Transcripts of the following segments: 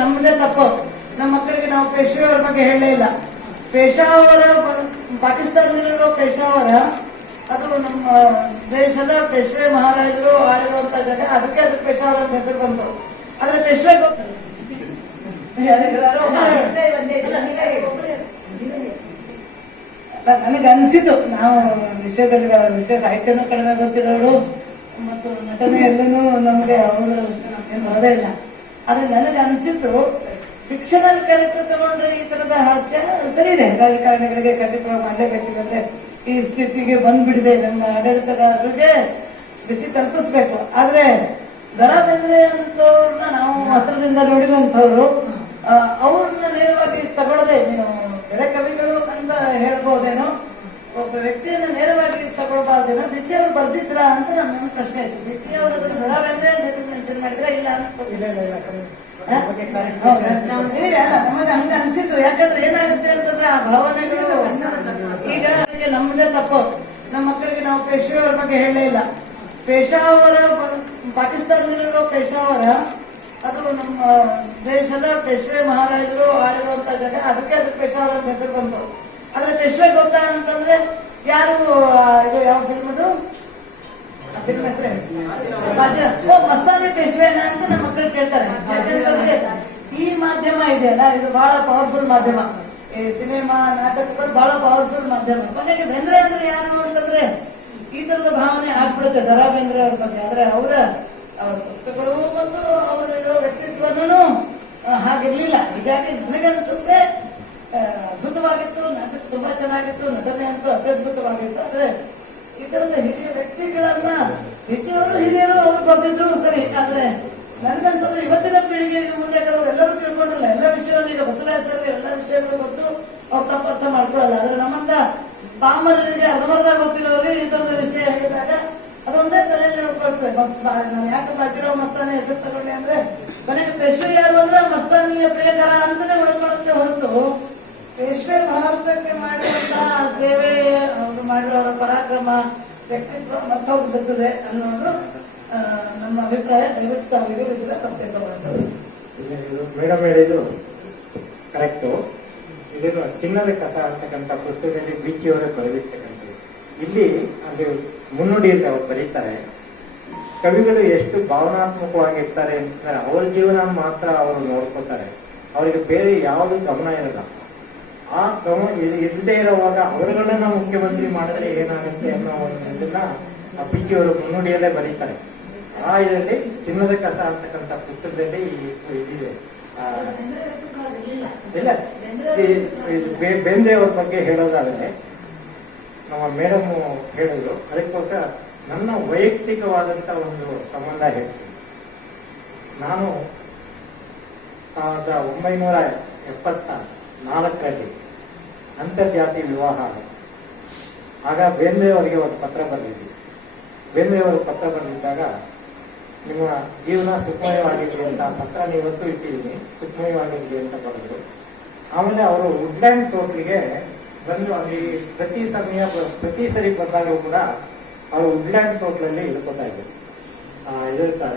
ನಮ್ಮದೇ ತಪ್ಪು. ನಮ್ಮ ಮಕ್ಕಳಿಗೆ ನಾವು ಪೇಶ್ವೆಯವರ ಬಗ್ಗೆ ಹೇಳಲೇ ಇಲ್ಲ. ಪೇಶಾವರ ಪಾಕಿಸ್ತಾನದಲ್ಲಿರೋ ಪೇಶಾವರ ಅದು ನಮ್ಮ ದೇಶದ ಪೇಶ್ವೆ ಮಹಾರಾಜರು ಆಳಿರುವಂತ ಜಾಗ. ಅದಕ್ಕೆ ಪೇಶಾವರ ಅಂತ ಹೆಸರು ಬಂತು. ಆದ್ರೆ ಪೇಶ್ವೆ ನನಗೆ ಅನಿಸಿತು, ನಾವು ವಿಷಯ ಸಾಹಿತ್ಯನೂ ಕಡಿಮೆ ಗೊತ್ತಿರೋರು ಮತ್ತು ನಟನೆ ಎಲ್ಲನೂ ನಮಗೆ ಅವರು ಏನು ಬರೋದೇ ಇಲ್ಲ. ಆದ್ರೆ ನನಗೆ ಅನಿಸಿತು, ಫಿಕ್ಷನಲ್ ಕ್ಯಾರೆಕ್ಟರ್ ತಗೊಂಡ್ರೆ ಈ ತರದ ಹಾಸ್ಯ ಸರಿ ಇದೆ. ರಾಜಕಾರಣಿಗಳಿಗೆ ಖಂಡಿತವಾಗಿ ಮಾಡಲೇಬೇಕಿದೆ. ಈ ಸ್ಥಿತಿಗೆ ಬಂದ್ಬಿಡಿದೆ, ನಮ್ಮ ಆಡಳಿತಗಾರರಿಗೆ ಬಿಸಿ ತಲುಪಿಸ್ಬೇಕು. ಆದ್ರೆ ದರಾ ಬೇಂದ್ರೆ ಅಂತವ್ರನ್ನ ನಾವು ಹತ್ರದಿಂದ ನೋಡಿದಂಥವ್ರು, ಅವ್ರನ್ನ ನೇರವಾಗಿ ತಗೊಳ್ಳದೆ, ನೀವು ಬೆಳೆ ಕವಿಗಳು ಅಂತ ಹೇಳ್ಬೋದೇನೋ, ಒಬ್ಬ ವ್ಯಕ್ತಿಯನ್ನ ನೇರವಾಗಿ ತಗೊಳ್ಬಾರ್ದೇನೋ. ಬಿಚ್ಚಿ ಅವ್ರು ಬರ್ದಿದ್ರ ಅಂತ ನನ್ನ ಪ್ರಶ್ನೆ ಆಯ್ತು. ಬಿಚ್ಚಿ ಅವರು ದರಾ ಬೇಂದ್ರೆ ಹೆಸರು ಮೆನ್ಷನ್ ಮಾಡಿದ್ರ ಇಲ್ಲ ಅನ್ಸ್ಕೊತಿಲ್ಲ. ನಮಗೆ ಹಂಗ ಅನ್ಸಿತ್ತು. ಯಾಕಂದ್ರೆ ಏನಾಗುತ್ತೆ ಅಂತಂದ್ರೆ ಆ ಭಾವನೆಗಳು ಈಗ ನಮ್ಮದೇ ತಪ್ಪು. ನಮ್ಮ ಮಕ್ಕಳಿಗೆ ನಾವು ಪೇಶ್ವೆಯವರ ಬಗ್ಗೆ ಹೇಳಲೇ ಇಲ್ಲ. ಪೇಶಾವರ ಪಾಕಿಸ್ತಾನದಲ್ಲಿರೋ ಪೇಶಾವರ ಅದು ನಮ್ಮ ದೇಶದ ಪೇಶ್ವೆ ಮಹಾರಾಜರು ಆಳಿರುವಂತ ಜಾಗ. ಅದಕ್ಕೆ ಪೇಶಾವರ ಅಂತ ಹೆಸರು ಬಂತು. ಆದ್ರೆ ಪೇಶ್ವೆ ಗೊತ್ತಾ ಅಂತಂದ್ರೆ ಯಾರು, ಇದು ಯಾವ ಫಿಲ್ಮ್ ಅದು, ಫಿಲ್ಮ್ ಹೆಸರೇ ಮಸ್ತಾನಿ ಪೇಶ್ವೆನಾ ಅಂತ ನಮ್ಮ ಮಕ್ಕಳು ಕೇಳ್ತಾರೆ. ಯಾಕಂತಂದ್ರೆ ಈ ಮಾಧ್ಯಮ ಇದೆಯಲ್ಲ, ಇದು ಬಹಳ ಪವರ್ಫುಲ್ ಮಾಧ್ಯಮ. ಈ ಸಿನಿಮಾ ನಾಟಕಗಳು ಬಹಳ ಪವರ್ಫುಲ್ ಮಾಧ್ಯಮ. ಕೊನೆಗೆ ಬೇಂದ್ರೆ ಅಂದ್ರೆ ಯಾರು ಅಂತಂದ್ರೆ ಈ ತರದ ಭಾವನೆ ಆಗ್ಬಿಡುತ್ತೆ ದರಾ ಬೇಂದ್ರೆ ಅವ್ರ ಬಗ್ಗೆ. ಆದ್ರೆ ಅವರ ಪುಸ್ತಕಗಳು ಮತ್ತು ಅವರಿರೋ ವ್ಯಕ್ತಿತ್ವನೂ ಹಾಗಿರ್ಲಿಲ್ಲ. ಹೀಗಾಗಿ ನನಗನ್ಸುತ್ತೆ ಅದ್ಭುತವಾಗಿತ್ತು, ನಾಟಕ ತುಂಬಾ ಚೆನ್ನಾಗಿತ್ತು, ನಟನೆ ಅಂತೂ ಅತ್ಯದ್ಭುತವಾಗಿತ್ತು. ಆದ್ರೆ ಈ ತರದ ಹಿರಿಯ ವ್ಯಕ್ತಿಗಳನ್ನ ಹೆಚ್ಚಿನವರು ಹಿರಿಯರು ಅವರು ಬರ್ತಿದ್ರು ಸರಿ. ಆದ್ರೆ ನನ್ಗನ್ಸೋದು ಇವತ್ತಿನ ಪೀಳಿಗೆ ಮುಂದೆ ಕೆಲವರು ಎಲ್ಲರೂ ತಿಳ್ಕೊಂಡಿರಲ್ಲ. ಎಲ್ಲ ವಿಷಯವನ್ನು ಈಗ ಬಸವರಾಜರಿಗೆ ಎಲ್ಲ ವಿಷಯಗಳು ಗೊತ್ತು, ಅವ್ರು ತಪ್ಪರ್ಥ ಮಾಡ್ಕೊಳ್ಳಲ್ಲ. ಆದ್ರೆ ನಮ್ಮಂತ ಪಾಮರರಿಗೆ ಅರ್ಧಮರ್ಧ ಗೊತ್ತಿರೋರಿಗೆ ಈ ತರದ ವಿಷಯ ಹೇಳಿದಾಗ ಅದೊಂದೇ ತಲೆಯಲ್ಲಿ ಉಳ್ಕೊಳ್ತದೆ. ನಾನು ಯಾಕೆ ಬಾಜಿರಾವ್ ಮಸ್ತಾನಿ ಹೆಸರು ತಗೊಂಡೆ ಅಂದ್ರೆ, ಕೊನೆಗೆ ಪೇಶ್ವೆ ಯಾರು ಅಂದ್ರೆ ಮಸ್ತಾನಿಯ ಪ್ರಿಯಕರ ಅಂತಾನೆ ಉಳ್ಕೊಳ್ಳುತ್ತೆ ಹೊರತು ಪೇಶ್ವೆ ಭಾರತಕ್ಕೆ ಮಾಡಿರುವಂತಹ ಸೇವೆ, ಅವರು ಮಾಡಿರೋ ಪರಾಕ್ರಮ, ವ್ಯಕ್ತಿತ್ವ ಮತ್ತೊಬ್ಬರು ಬರ್ತದೆ ಅನ್ನೋದು ನಮ್ಮ ಅಭಿಪ್ರಾಯ. ದಯವಿಟ್ಟು ಅವರಿಗೆ ಇದ್ರೆ ತಪ್ಪೆ ತಗೊಳ್ತದೆ. ಮೇಡಮ್ ಹೇಳಿದ್ರು ಕರೆಕ್ಟು. ಇದನ್ನು ಚಿನ್ನದ ಕಸ ಅಂತಕ್ಕಂಥ ಪುಸ್ತಕದಲ್ಲಿ ಬಿಚ್ಚಿಯವರೇ ಬರೆದಿರ್ತಕ್ಕಂಥದ್ದು. ಇಲ್ಲಿ ಅಲ್ಲಿ ಮುನ್ನುಡಿಯಲ್ಲಿ ಅವ್ರು ಬರೀತಾರೆ, ಕವಿಗಳು ಎಷ್ಟು ಭಾವನಾತ್ಮಕವಾಗಿರ್ತಾರೆ ಅಂತಂದ್ರೆ ಅವ್ರ ಜೀವನ ಮಾತ್ರ ಅವರು ನೋಡ್ಕೋತಾರೆ. ಅವರಿಗೆ ಬೇರೆ ಯಾವುದು ಗಮನ ಇರಲ್ಲ. ಆ ಗಮನ ಇಲ್ಲದೆ ಇರುವಾಗ ಅವರುಗಳನ್ನ ಮುಖ್ಯಮಂತ್ರಿ ಮಾಡಿದ್ರೆ ಏನಾಗುತ್ತೆ ಅನ್ನೋ ಇದನ್ನ ಬಿಚ್ಚಿಯವರು ಮುನ್ನುಡಿಯಲ್ಲೇ ಬರೀತಾರೆ. ಆ ಇದರಲ್ಲಿ ಚಿನ್ನದ ಕಸ ಅಂತಕ್ಕಂಥ ಪುಸ್ತಕದಲ್ಲಿ ಇದಿದೆ. ಇಲ್ಲ, ಬೇಂದ್ರೆ ಅವ್ರ ಬಗ್ಗೆ ಹೇಳೋದಾದ್ರೆ ನಮ್ಮ ಮೇಡಮ್ ಹೇಳಿದ್ರು. ಅದಕ್ಕೋಸ್ಕರ ನನ್ನ ವೈಯಕ್ತಿಕವಾದಂತ ಒಂದು ಸಂಬಂಧ ಹೇಳ್ತೀನಿ. ನಾನು 1974ರಲ್ಲಿ ಅಂತರ್ಜಾತಿ ವಿವಾಹ ಆಗಿದೆ. ಆಗ ಬೇಂದ್ರೆ ಅವರಿಗೆ ಒಂದು ಪತ್ರ ಬರೆದಿದ್ವಿ. ಬೇಂದ್ರೆ ಅವರು ಪತ್ರ ಬರೆದಿದ್ದಾಗ, ನಿಮ್ಮ ಜೀವನ ಸುಖಮಯವಾಗಿರಲಿ ಅಂತ ಪತ್ರ ನೀವತ್ತು ಇಟ್ಟಿದ್ದೀನಿ, ಸುಖಮಯವಾಗಿರಲಿ ಅಂತ ಬರೆದ್ರು. ಆಮೇಲೆ ಅವರು ವುಡ್ಲ್ಯಾಂಡ್ಸ್ ಹೋಟ್ಲಿಗೆ ಬಂದು ಅಲ್ಲಿ ಪ್ರತಿ ಸರಿ ಬಂದಾಗೂ ಕೂಡ ಅವರು ವುಡ್ಲ್ಯಾಂಡ್ಸ್ ಹೋಟ್ಲಲ್ಲಿ ಇಳ್ಕೊತಾ ಇದ್ರು.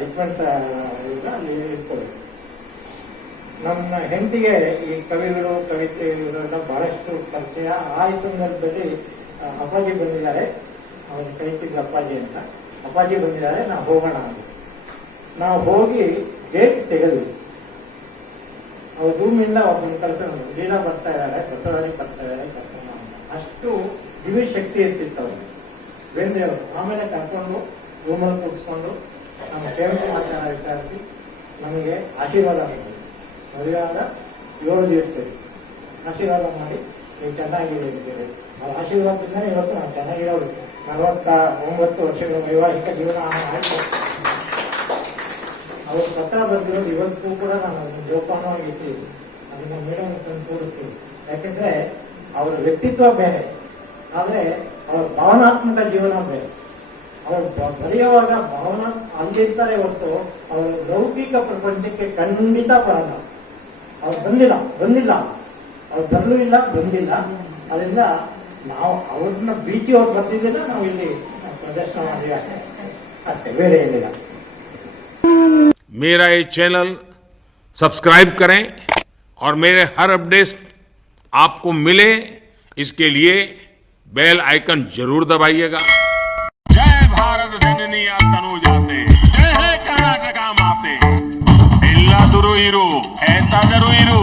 ರಿಚ್ಮೆಂಟ್ಸ್ ಅಲ್ಲಿ ಇಟ್ಕೊಳ್ಳೋದು. ನಮ್ಮ ಹೆಂಡತಿಗೆ ಈ ಕವಿಗಳು, ಕವಿತೆ ಇವರೆಲ್ಲ ಬಹಳಷ್ಟು ಪರಿಚಯ. ಆ ಸಂದರ್ಭದಲ್ಲಿ ಅಪ್ಪಾಜಿ ಬಂದಿದ್ದಾರೆ, ಅವ್ರು ಕರಿತಿದ್ರು ಅಪ್ಪಾಜಿ ಅಂತ. ಅಪ್ಪಾಜಿ ಬಂದಿದ್ದಾರೆ, ನಾವು ಹೋಗೋಣ ಅಂತ ನಾವು ಹೋಗಿ ಡೇಟ್ ತೆಗೆದ್ವಿ. ಅವ್ರ ರೂಮಿಂದ ಒಬ್ಬನ ಕರ್ಕೊಂಡು, ಲೀಲಾ ಬರ್ತಾ ಇದ್ದಾರೆ, ಬಸವರಾಜ್ ಬರ್ತಾ ಇದ್ದಾರೆ, ಕರ್ಕೊಂಡು ಅಂತ. ಅಷ್ಟು ದಿವ್ಯ ಶಕ್ತಿ ಇರ್ತಿತ್ತು ಅವ್ರಿಗೆ ಬೇಂದ್ರೆ ಅವರು. ಆಮೇಲೆ ಕರ್ಕೊಂಡು ರೂಮಲ್ಲಿ ಕೂರಿಸ್ಕೊಂಡು ನಮ್ಮ ಕ್ಷೇಮ ಸಮಾಚಾರ ವಿಚಾರಿಸಿ ನಮಗೆ ಆಶೀರ್ವಾದ ಮಾಡಿದ್ರು. ಮದುವೆ ಆದ 7 ದಿವಸದಲ್ಲಿ ಆಶೀರ್ವಾದ ಮಾಡಿ ನೀವು ಚೆನ್ನಾಗಿದ್ದೀರಿ. ಅವ್ರ ಆಶೀರ್ವಾದದಿಂದ ಇವತ್ತು ನಾವು ಚೆನ್ನಾಗಿರೋರು. 49 ವರ್ಷಗಳ ವೈವಾಹಿಕ ಜೀವನ ಆಯ್ತು. ಅವ್ರ ಪತ್ರ ಬಂದಿರೋದು ಇವತ್ತು ಕೂಡ ನಾನು ಅದನ್ನು ಜೋಪಾನವಾಗಿ ಇಟ್ಟಿದ್ದೀನಿ. ಅದನ್ನ ಮೇಡಮ್ ತಂದು ತೋರಿಸ್ತೀನಿ. ಯಾಕೆಂದ್ರೆ ಅವರ ವ್ಯಕ್ತಿತ್ವ ಬೇರೆ, ಆದ್ರೆ ಅವ್ರ ಭಾವನಾತ್ಮಕ ಜೀವನ ಬೇರೆ. ಅವ್ರು ಬರೆಯುವಾಗ ಭಾವನಾ ಅಲ್ಲಿರ್ತಾರೆ ಹೊರತು ಅವರ ಲೌಕಿಕ ಪ್ರಪಂಚಕ್ಕೆ ಖಂಡಿತ ಬರಲ್ಲ. ಅವ್ರು ಬಂದಿಲ್ಲ, ಅವ್ರು ಬರಲೂ ಇಲ್ಲ, ಬಂದಿಲ್ಲ. ಅದರಿಂದ ನಾವು ಅವ್ರನ್ನ ಬೀಚಿ ಅವ್ರು ಬರ್ತಿದ್ದಿಲ್ಲ, ನಾವು ಇಲ್ಲಿ ಪ್ರದರ್ಶನ ಮಾಡಿದ್ವಿ ಅಷ್ಟೇ, ಬೇರೆ ಏನಿಲ್ಲ. मेरा ये चैनल सब्सक्राइब करें और मेरे हर अपडेट आपको मिले इसके लिए बेल आइकन जरूर दबाइएगा। जय भारत जननी तनु जाते जय हे कर्नाटका माते ಎಲ್ಲಾದರೂ ಇರು ಏತಾದರೂ ಇರು